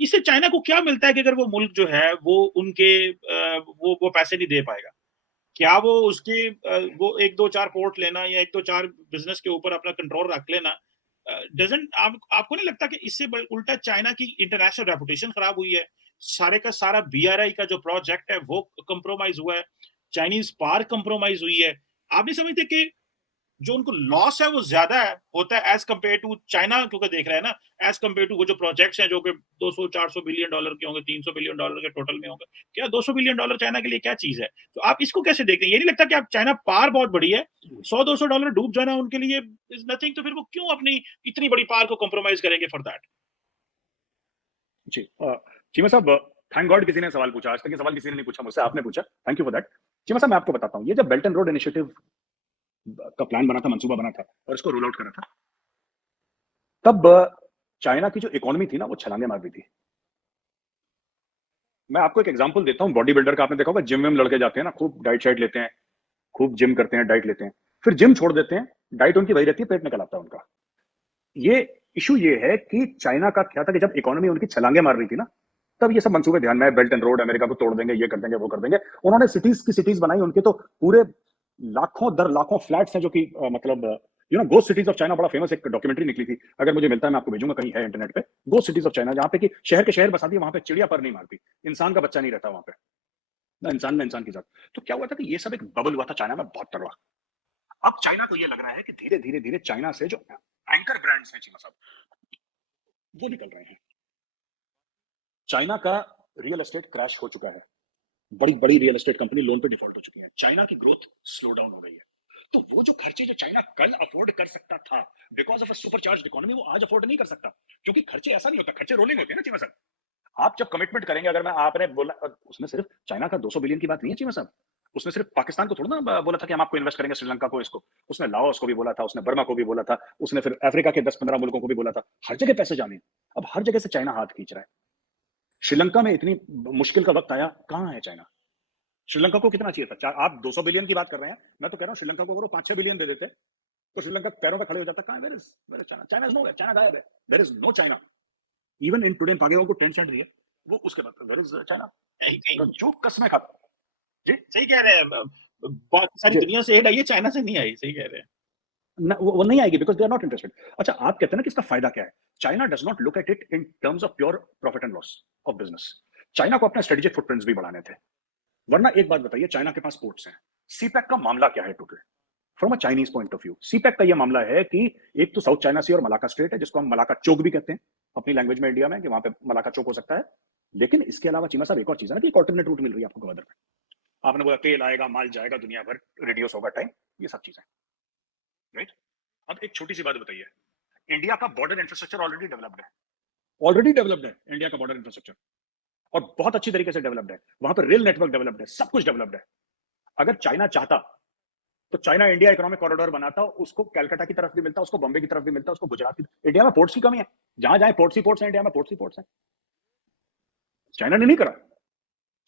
इससे चाइना को क्या मिलता है कि अगर वो मुल्क जो है वो उनके वो पैसे नहीं दे पाएगा? क्या वो उसके वो 1-2-4 पोर्ट लेना या 1-2-4 बिज़नेस के ऊपर अपना कंट्रोल रख लेना डज़न्ट आप आपको नहीं लगता कि इससे उल्टा चाइना की इंटरनेशनल रेपुटेशन खराब हुई है? सारे का सारा बीआरआई का जो प्रोजेक्ट है वो कंप्रोमाइज़ हुआ है, चाइनीज़ पार कंप्रोमाइज़ हुई है। आप नहीं समझते कि जो उनको लॉस है वो ज़्यादा है होता है एज़ कंपेयर टू चाइना क्योंकि देख रहे हैं ना, एज़ कंपेयर टू वो जो प्रोजेक्ट्स हैं जो कि 200-400 बिलियन डॉलर के होंगे, 300 बिलियन डॉलर के टोटल में होंगे। क्या 200 बिलियन डॉलर चाइना के लिए क्या चीज़ है? तो आप इसको कैसे देखते हैं? ये नहीं लगता कि आप चाइना पार बहुत बड़ी है, 100-200 डॉलर डूब जाना उनके लिए इज़ नथिंग तो फिर वो क्यों अपनी इतनी बड़ी पार को कॉम्प्रोमाइज़ करेंगे फॉर दैट? जी चीमा साहब, थैंक गॉड किसी ने सवाल पूछा। आज तक ये सवाल किसी ने नहीं पूछा मुझसे, आपने पूछा। Thank you for that. Cheema साहब, मैं आपको बताता हूँ, ये जब बेल्ट एंड रोड इनिशिएटिव का प्लान बना था, मंसूबा बना था और इसको रोल आउट करा था, तब चाइना की जो इकोनॉमी थी ना, वो छलांगे मार रही थी। मैं आपको एक एग्जांपल देता हूँ, बॉडी बिल्डर का आपने देखा होगा, जिम में लड़के जाते हैं ना, खूब डाइट शाइट लेते हैं, खूब जिम करते हैं, डाइट लेते हैं, फिर जिम छोड़ देते हैं, डाइट उनकी वही रहती है, पेट निकल आता है उनका। ये इशू ये है कि चाइना का क्या था कि जब इकोनॉमी उनकी छलांगे मार रही थी ना, तब ये सब मंसूबे ध्यान में, बेल्ट एंड रोड, अमेरिका को तोड़ देंगे, ये कर देंगे, वो कर देंगे। उन्होंने सिटीज की सिटीज बनाई, उनके तो पूरे लाखों दर लाखों फ्लैट्स हैं जो कि मतलब गोस्ट सिटीज ऑफ चाइना, बड़ा फेमस एक डॉक्यूमेंट्री निकली थी, अगर मुझे मिलता है मैं आपको भेजूंगा, कहीं है इंटरनेट पे, गोस्ट सिटीज ऑफ चाइना, जहां पे कि शहर के शहर बसा दिए, वहां पे चिड़िया पर नहीं मारती, इंसान का बच्चा नहीं रहता वहां पे, ना इंसान ना इंसान की जात। तो क्या हुआ था कि ये सब एक बबल हुआ था चाइना में बहुत तगड़ा। अब चाइना को ये लग रहा है कि धीरे धीरे धीरे चाइना से जो एंकर ब्रांड्स हैं चीमा साहब, वो निकल रहे हैं। चाइना का रियल एस्टेट क्रैश हो चुका है, बड़ी बड़ी रियल एस्टेट कंपनी लोन पे डिफॉल्ट हो चुकी है, चाइना की ग्रोथ स्लो डाउन हो गई है। तो वो जो खर्चे जो चाइना कल अफोर्ड कर सकता था because of a supercharge economy, वो आज अफोर्ड नहीं कर सकता, क्योंकि खर्चे ऐसा नहीं होता, खर्चे रोलिंग होते हैं ना चीमा साहब। आप जब कमिटमेंट करेंगे, अगर मैं आपने बोला, उसमें सिर्फ चाइना का 200 बिलियन की बात नहीं है चीमा साहब, उसने सिर्फ पाकिस्तान को थोड़ा ना बोला था कि हम आपको इन्वेस्ट करेंगे, श्रीलंका को, इसको, उसने लाओस को भी बोला था, उसने बर्मा को भी बोला था, उसने फिर अफ्रीका के 10-15 मुल्कों को भी बोला था, हर जगह पैसे जाने। अब हर जगह से चाइना हाथ खींच रहा है। श्रीलंका में इतनी मुश्किल का वक्त आया, कहां है चाइना? श्रीलंका को कितना चाहिए था? आप 200 बिलियन की बात कर रहे हैं, मैं तो कह रहा हूं श्रीलंका को अगर 5-6 बिलियन दे देते तो श्रीलंका पैरों पे खड़े हो जाता। कहां, where is China? China is no, China गायब है, there is no China. Even in today पागेवा को 10 सेंट दिए, वो उसके बाद वेयर इज चाइना? कहीं कहीं तो जो कसमें खाता। जी सही कह रहे हैं बाकी सारी जी, दुनिया से एड आई है, चाइना से नहीं आई, सही कह रहे हैं। वो नहीं आएगी because they are not interested. अच्छा, आप कहते हैं ना कि इसका फायदा क्या है? China does not look at it in terms of pure profit and loss of business. China को अपना स्ट्रेटेजिक फुटप्रिंट्स भी बढ़ाने थे। वरना एक बात बताइए, चाइना के पास पोर्ट्स हैं, सीपैक का मामला क्या है total? From a Chinese point of view, CPEC का यह मामला है कि एक तो साउथ चाइना सी और मलाका स्ट्रेट है, जिसको हम मलाका चोक भी कहते हैं अपनी लैंग्वेज में इंडिया में, कि वहां पे मलाका चोक हो सकता है। लेकिन इसके अलावा चीमा साहब, एक और चीज है ना कि एक ऑल्टरनेट रूट मिल रही है आपको गवादर में। आपने बोला तेल आएगा, माल जाएगा, दुनिया भर रिड्यूस होगा टाइम, ये सब चीजें, राइट? अब एक छोटी सी बात बताइए, इंडिया का बॉर्डर इंफ्रास्ट्रक्चर ऑलरेडी डेवलप्ड है इंडिया का बॉर्डर इंफ्रास्ट्रक्चर, और बहुत अच्छी तरीके से डेवलप्ड है। वहां पर रेल नेटवर्क डेवलप्ड है, सब कुछ डेवलप्ड है। अगर चाइना चाहता तो चाइना इंडिया इकोनॉमिक कॉरिडोर बनाता, उसको कलकत्ता की तरफ भी मिलता, उसको बॉम्बे की तरफ भी मिलता, उसको गुजरात की। इंडिया में पोर्ट्स की कमी है, जहां जहां पोर्ट्स ही पोर्ट्स है, इंडिया में पोर्ट्स ही पोर्ट्स है। चाइना ने नहीं करा।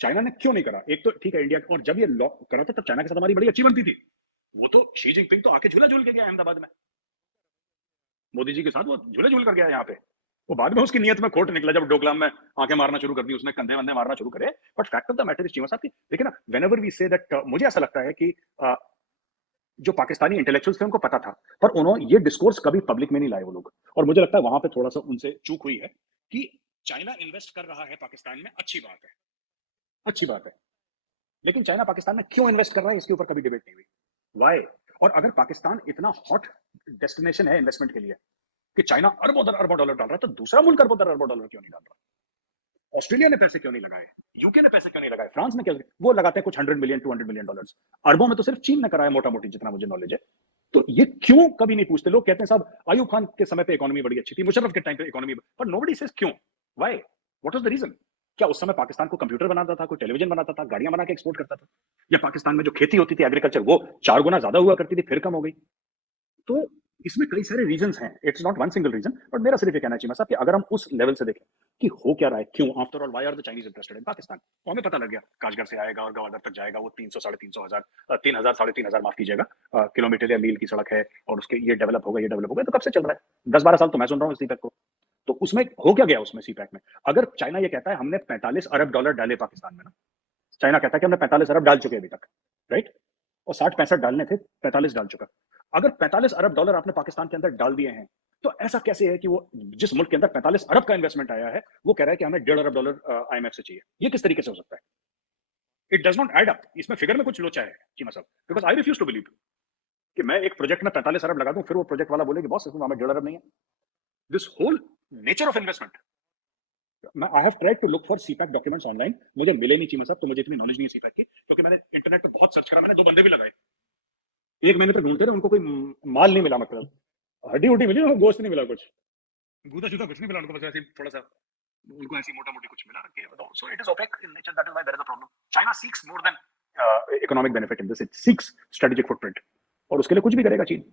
चाइना ने क्यों नहीं करा? एक तो ठीक है इंडिया, और जब ये लॉ करा था तब चाइना के साथ हमारी बड़ी अच्छी बनती थी। वो तो शी जिनपिंग तो आके झूला झूल के गया अहमदाबाद में, मोदी जी के साथ वो झूले झूल कर गया यहाँ पे। वो बाद में उसकी नियत में खोट निकला जब डोकलाम में आंखें मारना शुरू कर दी उसने, कंधे वंधे मारना शुरू करे। But fact of the matter is Cheema साहब की, देखिए ना, whenever we say that, मुझे ऐसा लगता है कि जो पाकिस्तानी इंटेलेक्चुअल्स थे उनको पता था, पर उन्होंने ये डिस्कोर्स कभी पब्लिक में नहीं लाए वो लोग। और मुझे लगता है वहां पे थोड़ा सा उनसे चूक हुई है कि चाइना इन्वेस्ट कर रहा है पाकिस्तान में, अच्छी बात है, अच्छी बात है। लेकिन चाइना पाकिस्तान में क्यों इन्वेस्ट कर रहा है, इसके ऊपर कभी डिबेट नहीं हुई। वाई? और अगर पाकिस्तान इतना हॉट डेस्टिनेशन है इन्वेस्टमेंट के लिए कि चाइना अरबों डॉलर डाल रहा है, तो दूसरा मुल्क अरबों डॉलर क्यों नहीं डाल रहा? ऑस्ट्रेलिया ने पैसे क्यों नहीं लगाए? यूके ने पैसे क्यों नहीं लगाए? फ्रांस ने क्या, वो लगाते हैं कुछ 100 मिलियन 200 मिलियन डॉलर्स। अरबों में तो सिर्फ चीन ने कराया मोटा मोटी, जितना मुझे नॉलेज है। तो ये क्यों कभी नहीं पूछते? लोग कहते हैं साहब अयूब खान के समय पे इकोनॉमी बड़ी अच्छी थी, मुशर्रफ के टाइम पे इकोनॉमी, पर नोबडी सेज क्यों, why, what was the reason? क्या उस समय पाकिस्तान को कंप्यूटर बनाता था, कोई टेलीविजन बनाता था, गाड़ियां बना के एक्सपोर्ट करता था? या पाकिस्तान में जो खेती होती थी एग्रीकल्चर, वो 4 गुना ज्यादा हुआ करती थी, फिर कम हो गई? तो इसमें कई सारे रीजंस हैं, it's not one single reason. But मेरा सिर्फ ये कहना चाहिए साहब कि अगर हम उस लेवल से देखें कि हो क्या रहा है, क्यों, after all why are the Chinese interested in Pakistan, तो हमें पता लग गया काशगर से आएगा और गवादर तक जाएगा, वो 300 350 हजार 3000 3,500 माफ कीजिएगा किलोमीटर या मील की सड़क है, और उसके ये डेवलप होगा, ये डेवलप होगा। तो कब से चल रहा है? 10-12 साल तो मैं सुन रहा हूँ इसी तक को। तो उसमें हो क्या गया उसमें सीपैक में? अगर चाइना ये कहता है हमने $45 अरब डाले पाकिस्तान में ना, चाइना कहता है कि हमने 45 अरब डाल चुके हैं अभी तक, राइट? और 60-65 डालने थे, 45 डाल चुका। अगर 45 अरब डॉलर आपने पाकिस्तान के अंदर डाल दिए हैं, तो ऐसा कैसे है कि वो जिस मुल्क के अंदर 45 अरब का इन्वेस्टमेंट आया है, वो कह रहा है कि हमें $1.5 अरब आईएमएफ से चाहिए? ये किस तरीके से हो सकता है? It does not add up. इसमें फिगर में कुछ लोचा है चीमा साहब, because I refuse to believe कि मैं एक प्रोजेक्ट में 45 अरब लगा दूं, फिर वो प्रोजेक्ट वाला बोले कि बॉस इसमें हमें 1.5 अरब नहीं है। This whole nature of investment, I have tried to look for CPEC documents online, मुझे मिले नहीं चीमा साहब, तो मुझे इतनी नॉलेज नहीं है सीपैक की, क्योंकि मैंने इंटरनेट पे बहुत सर्च करा, मैंने 2 बंदे भी लगाए, 1 महीने तक ढूंढते रहे, उनको कोई माल नहीं मिला, मतलब हड्डी उड्डी मिली, गोश्त नहीं मिला, कुछ गूदा शुदा कुछ नहीं मिला उनको, बस ऐसे थोड़ा सा उनको ऐसी मोटा मोटी कुछ मिला कि so it is opaque in nature, that is why there is a problem. China seeks more than economic benefit in this, it seeks strategic footprint, और उसके लिए कुछ भी करेगा चीन।